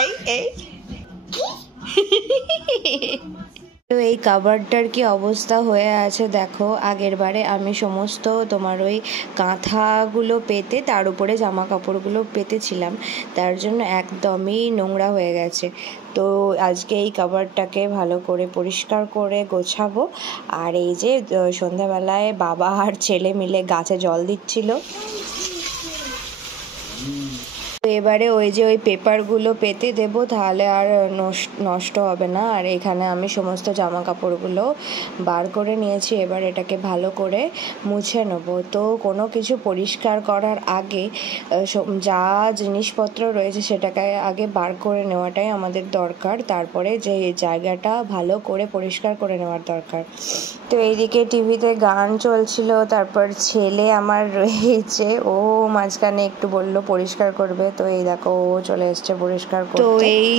এই এই তো এই কাভারটার কি অবস্থা হয়ে আছে দেখো। আগের বারে আমি সমস্ত তোমার ওই কাঁথাগুলো পেতে তার উপরে জামা কাপড়গুলো পেতেছিলাম, তার জন্য একদমই নোংরা হয়ে গেছে। তো আজকে এই কাভারটাকে ভালো করে পরিষ্কার করে গোছাবো। আর এই যে সন্ধ্যাবেলায় বাবা আর ছেলে মিলে গাছে জল দিচ্ছিল। এবারে ওই যে ওই পেপারগুলো পেতে দেবো, তাহলে আর নষ্ট হবে না। আর এখানে আমি সমস্ত জামা কাপড়গুলো বার করে নিয়েছি, এবার এটাকে ভালো করে মুছে নেবো। তো কোনো কিছু পরিষ্কার করার আগে যা জিনিসপত্র রয়েছে সেটাকে আগে বার করে নেওয়াটাই আমাদের দরকার, তারপরে যে জায়গাটা ভালো করে পরিষ্কার করে নেওয়ার দরকার। তো এইদিকে টিভিতে গান চলছিল, তারপর ছেলে আমার রয়েছে, ও মাঝখানে একটু বললো পরিষ্কার করবে, তো এই দেখো ও চলে এসছে পরিষ্কার করতে। তো এই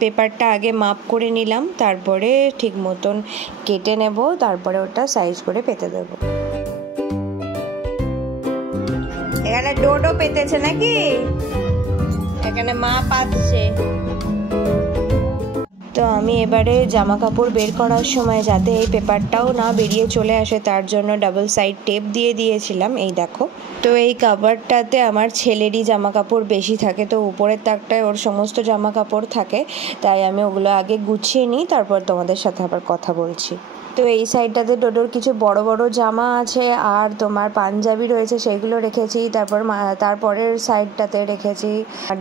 পেপারটা আগে মাপ করে নিলাম, তারপরে ঠিক মতন কেটে নেব, তারপরে ওটা সাইজ করে পেতে দেবো। এখানে ডোডো পেতেছে নাকি, এখানে মা পাচ্ছে। তো আমি এবারে জামা কাপড় বের করার সময় যাতে এই পেপারটাও না বেরিয়ে চলে আসে তার জন্য ডাবল সাইড টেপ দিয়ে দিয়েছিলাম, এই দেখো। তো এই কাভারটাতে আমার ছেলেরই জামা কাপড় বেশি থাকে, তো উপরের তাকটায় ওর সমস্ত জামা কাপড় থাকে, তাই আমি ওগুলো আগে গুছিয়ে নিই, তারপর তোমাদের সাথে আবার কথা বলছি। তো এই সাইডটাতে ডোডোর কিছু বড় বড় জামা আছে আর তোমার পাঞ্জাবি রয়েছে, সেগুলো রেখেছি। তারপরের সাইডটাতে রেখেছি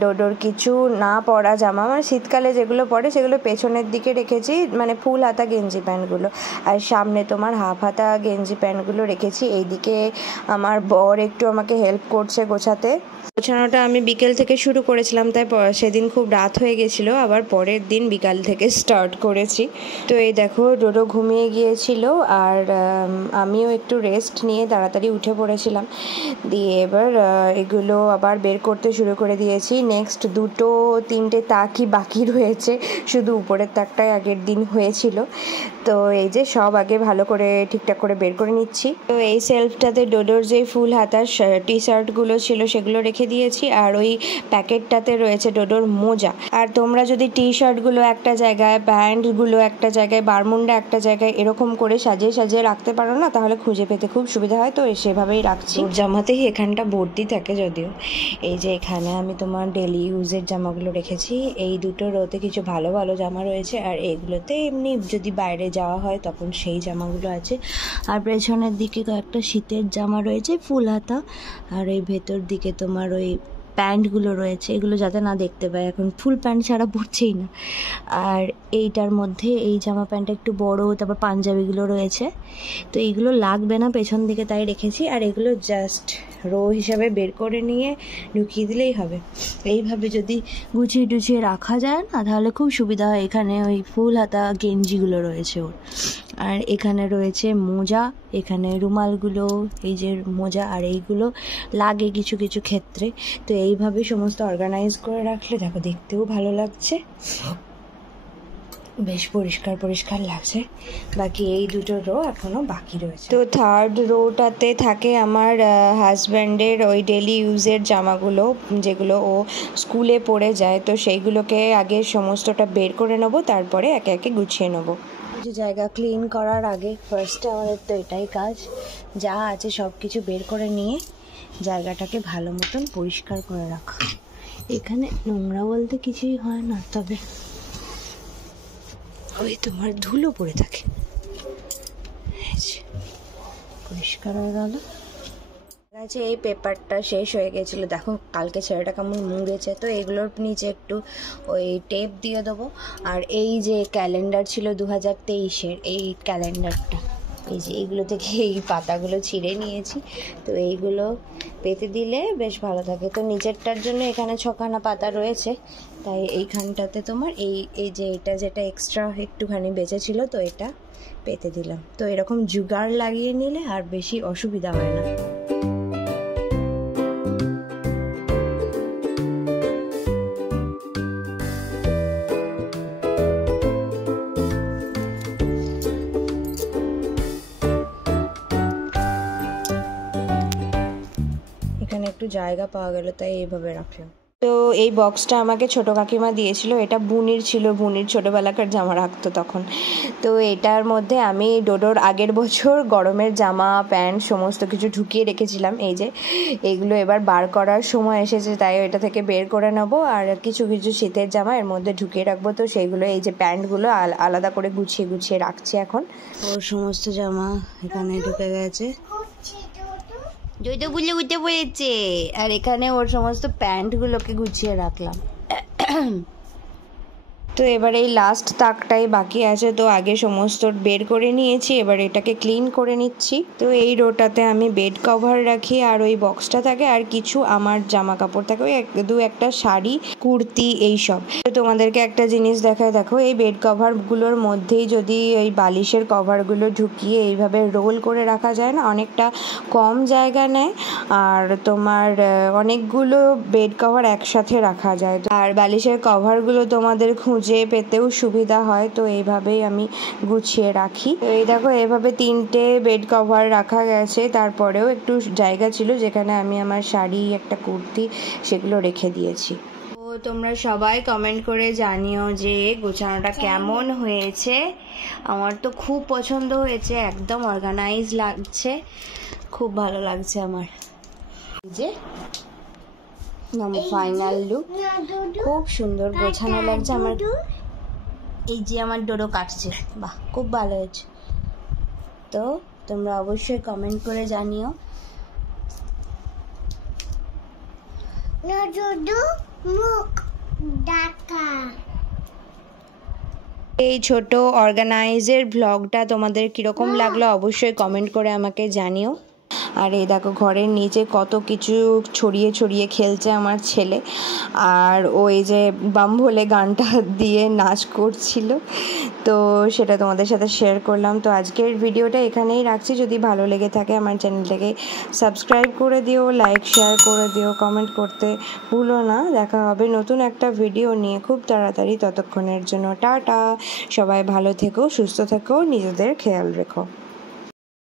ডোডোর কিছু না পরা জামা, মানে শীতকালে যেগুলো পরে সেগুলো পেছনের দিকে রেখেছি, মানে ফুল হাতা গেঞ্জি প্যান্টগুলো, আর সামনে তোমার হাফ হাতা গেঞ্জি প্যান্টগুলো রেখেছি। এইদিকে আমার বর একটু আমাকে হেল্প করছে গোছাতে। গোছানোটা আমি বিকেল থেকে শুরু করেছিলাম, তাই সেদিন খুব রাত হয়ে গেছিলো, আবার পরের দিন বিকাল থেকে স্টার্ট করেছি। তো এই দেখো ডোডো ঘুমিয়ে গিয়েছিল আর আমিও একটু রেস্ট নিয়ে তাড়াতাড়ি উঠে পড়েছিলাম, দিয়ে এবার এগুলো আবার বের করতে শুরু করে দিয়েছি। নেক্সট 2-3টে তাকই বাকি রয়েছে, শুধু উপরের তাকটাই আগের দিন হয়েছিল। তো এই যে সব আগে ভালো করে ঠিকঠাক করে বের করে নিচ্ছি। তো এই সেলফটাতে ডোডোর যে ফুল হাতার টি শার্টগুলো ছিল সেগুলো রেখে দিয়েছি, আর ওই প্যাকেটটাতে রয়েছে ডোডোর মোজা। আর তোমরা যদি টি শার্টগুলো একটা জায়গায়, প্যান্টগুলো একটা জায়গায়, বারমুন্ডা একটা জায়গায় এরকম করে সাজিয়ে সাজিয়ে রাখতে পারো না, তাহলে খুঁজে পেতে খুব সুবিধা হয়। তো সেভাবেই রাখছি। জামাতেই এখানটা ভর্তি থাকে যদিও। এই যে এখানে আমি তোমার ডেলি ইউজের জামাগুলো রেখেছি, এই দুটো রোতে কিছু ভালো ভালো জামা রয়েছে, আর এইগুলোতে এমনি যদি বাইরে যাওয়া হয় তখন সেই জামাগুলো আছে। আর পেছনের দিকে কয়েকটা শীতের জামা রয়েছে ফুল হাতা, আর এই ভেতর দিকে তোমার ওই প্যান্টগুলো রয়েছে, এগুলো যাতে না দেখতে পাই, এখন ফুল প্যান্ট ছাড়া পরছেই না। আর এইটার মধ্যে এই জামা প্যান্টটা একটু বড়, তারপর পাঞ্জাবিগুলো রয়েছে, তো এইগুলো লাগবে না পেছন দিকে, তাই রেখেছি। আর এগুলো জাস্ট রো হিসাবে বের করে নিয়ে ঢুকিয়ে দিলেই হবে। এইভাবে যদি গুছিয়ে টুছিয়ে রাখা যায় না, তাহলে খুব সুবিধা হয়। এখানে ওই ফুল হাতা গেঞ্জিগুলো রয়েছে ওর, আর এখানে রয়েছে মোজা, এখানে রুমালগুলো, এই যে মোজা, আর এইগুলো লাগে কিছু কিছু ক্ষেত্রে। তো এইভাবে সমস্ত অর্গানাইজ করে রাখলে দেখো দেখতেও ভালো লাগছে, বেশ পরিষ্কার পরিষ্কার লাগছে। বাকি এই দুটো রো এখনো বাকি রয়েছে। তো থার্ড রোটাতে থাকে আমার হাজব্যান্ডের ওই ডেলি ইউজের জামাগুলো, যেগুলো ও স্কুলে পরে যায়, তো সেইগুলোকে আগে সমস্তটা বের করে নেবো, তারপরে একে একে গুছিয়ে নেবো। কিছু জায়গা ক্লিন করার আগে ফার্স্টে আমাদের তো এটাই কাজ, যা আছে সব কিছু বের করে নিয়ে জায়গাটাকে ভালো মতন পরিষ্কার করে রাখা। এখানে নোংরা বলতে কিছুই হয় না, তবে ওই তোমার ধুলো পড়ে থাকে। পরিষ্কার হয়ে গেল। আছে এই পেপারটা শেষ হয়ে গেছিলো, দেখো কালকে ছেলেটা কেমন মুড়েছে। তো এগুলোর নিচে একটু ওই টেপ দিয়ে দেবো। আর এই যে ক্যালেন্ডার ছিল 2023-এর, এই ক্যালেন্ডারটা, এই যে এইগুলো থেকে এই পাতাগুলো ছিঁড়ে নিয়েছি, তো এইগুলো পেতে দিলে বেশ ভালো থাকে। তো নিচেরটার জন্য এখানে 6খানা পাতা রয়েছে, তাই এইখানটাতে তোমার এই যে এটা যেটা এক্সট্রা একটুখানি বেঁচে ছিল, তো এটা পেতে দিলাম। তো এরকম জুগাড় লাগিয়ে নিলে আর বেশি অসুবিধা হয় না। এখানে একটু জায়গা পাওয়া গেল, তাই এইভাবে রাখলাম। তো তো এই বক্সটা আমাকে ছোটো কাকিমা দিয়েছিল, এটা বুনির ছিল, বুনির ছোটোবেলাকার জামা রাখতো তখন। তো এটার মধ্যে আমি ডোডোর আগের বছর গরমের জামা প্যান্ট সমস্ত কিছু ঢুকিয়ে রেখেছিলাম। এই যে এইগুলো এবার বার করার সময় এসেছে, তাই এটা থেকে বের করে নেবো, আর কিছু কিছু শীতের জামা এর মধ্যে ঢুকিয়ে রাখবো। তো সেইগুলো, এই যে প্যান্টগুলো আলাদা করে গুছিয়ে গুছিয়ে রাখছি এখন। ওর সমস্ত জামা এখানে ঢুকে গেছে, জুতোগুলো উঠে পড়েছে, আর এখানে ওর সমস্ত প্যান্টগুলোকে গুছিয়ে রাখলাম। তো এবার এই লাস্ট তাকটাই বাকি আছে, তো আগে সমস্ত বের করে নিয়েছি, এবার এটাকে ক্লিন করে নিচ্ছি। তো এই রোটাতে আমি বেড কভার রাখি, আর ওই বক্সটা থাকে, আর কিছু আমার জামা কাপড় থাকে, ওই একটা শাড়ি, কুর্তি, এইসব। তো তোমাদেরকে একটা জিনিস দেখায়, দেখো এই বেড কভারগুলোর মধ্যেই যদি এই বালিশের কভারগুলো ঢুকিয়ে এইভাবে রোল করে রাখা যায় না, অনেকটা কম জায়গা নেয়, আর তোমার অনেকগুলো বেড কভার একসাথে রাখা যায়, আর বালিশের কভারগুলো তোমাদের খুঁজে পেতেও সুবিধা হয়। তো এইভাবেই আমি গুছিয়ে রাখি। এই দেখো এভাবে 3টে বেড কভার রাখা গেছে, তারপরেও একটু জায়গা ছিল যেখানে আমি আমার শাড়ি, একটা কুর্তি, সেগুলো রেখে দিয়েছি। তো তোমরা সবাই কমেন্ট করে জানিও যে গোছানোটা কেমন হয়েছে। আমার তো খুব পছন্দ হয়েছে, একদম অর্গানাইজ লাগছে, খুব ভালো লাগছে আমার। যে ফাইনাল লুক, খুব সুন্দর গোছানো লাগছে আমার। এই যে আমার ডোডো কাটছে, বাহ খুব ভালো হয়েছে। তো তোমরা অবশ্যই কমেন্ট করে জানিও। এই ছোট অর্গানাইজের ব্লগটা তোমাদের কিরকম লাগলো অবশ্যই কমেন্ট করে আমাকে জানিও। আর এই দেখো ঘরের নিচে কত কিছু ছড়িয়ে ছড়িয়ে খেলছে আমার ছেলে, আর ওই যে বাম ভোলে গানটা দিয়ে নাচ করছিল, তো সেটা তোমাদের সাথে শেয়ার করলাম। তো আজকের ভিডিওটা এখানেই রাখছি, যদি ভালো লেগে থাকে আমার চ্যানেলটাকে সাবস্ক্রাইব করে দিও, লাইক শেয়ার করে দিও, কমেন্ট করতে ভুলো না। দেখা হবে নতুন একটা ভিডিও নিয়ে খুব তাড়াতাড়ি, ততক্ষণের জন্য টাটা। সবাই ভালো থেকো, সুস্থ থেকো, নিজেদের খেয়াল রেখো।